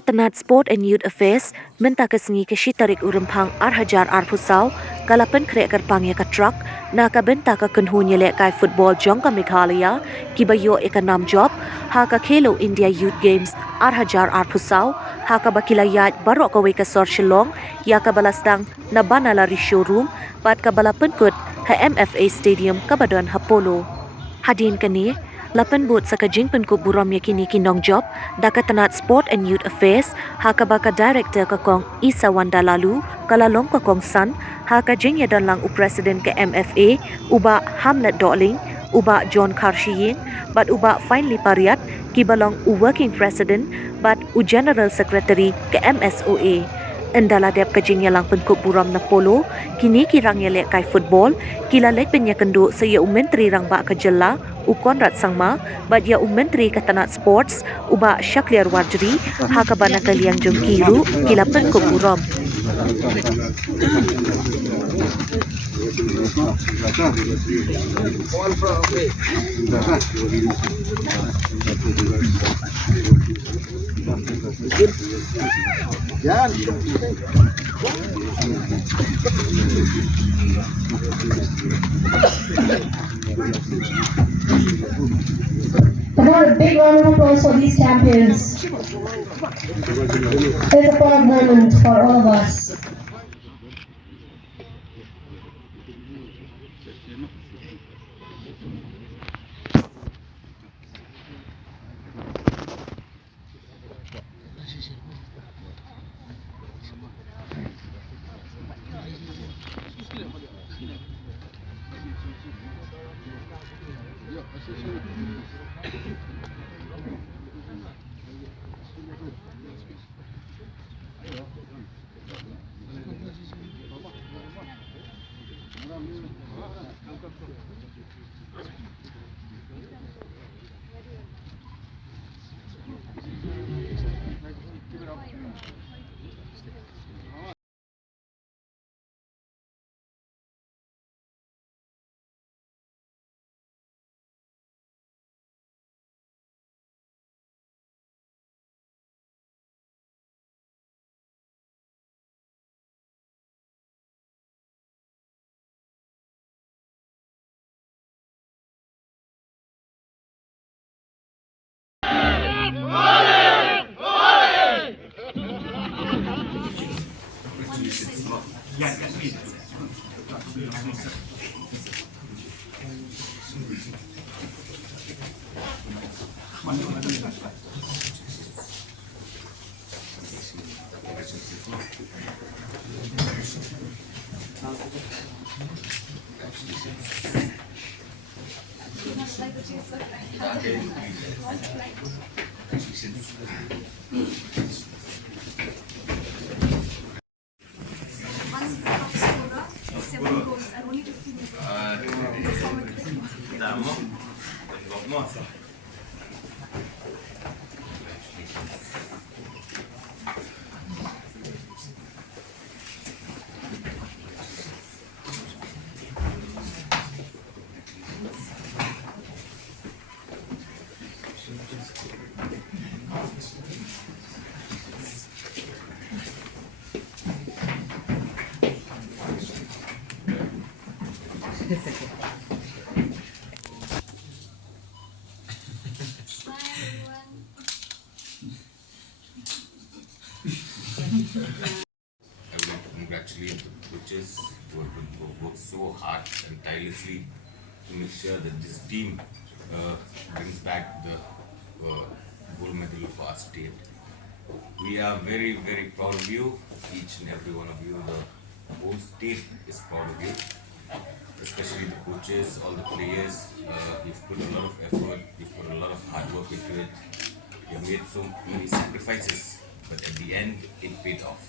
Tnad Sport and Youth Affairs, mynta ke sngi ke shitarik Rymphang Hajar Pusau, kala pynkhreh Kyrpang ya katrak, na ka bynta ka Kynhun Ialehkai Phutbol jong ka Meghalaya Kiba Jop, Haka Khelo India Youth Games Hajar Pusau, Haka ba kila iaid baroh kawei ka shillong, ya ka bala sdang na Banalari showroom, pat ka bala pynkut MFA Stadium ka badon Polo. Hadien kane, lapan bot sa jingpynkup burom yakini kinong job, daka tnad Sport and Youth Affairs, haka baka director ka kong Isa Wanda lalu, kalalong ka kong san, haka jingya dan lang president ka MFA, Bah Hamlet Dohling, Bah John Kharshiing, but uba finally pariat, kibalong working president, but general secretary ka MSOA. Endala dep kajing yalang pengkup buram na Polo, kini kirang Ialehkai Phutbol, kila lek penyakendo saya menteri rang ba kajela, Conrad Sangma, bat ya menteri tnad sports, Bah Shakliar Warjri, Haka Banalari jong kiru, kila pengkup buram. Come on, a big round of applause for these champions. It's a proud moment for all of us. I would like to congratulate the coaches who have worked so hard and tirelessly to make sure that this team brings back the gold medal for our state. We are very, very proud of you, each and every one of you. The whole state is proud of you, especially the coaches, all the players. You've put a lot of effort, you've put a lot of hard work into it. You've made so many sacrifices, but at the end, it paid off.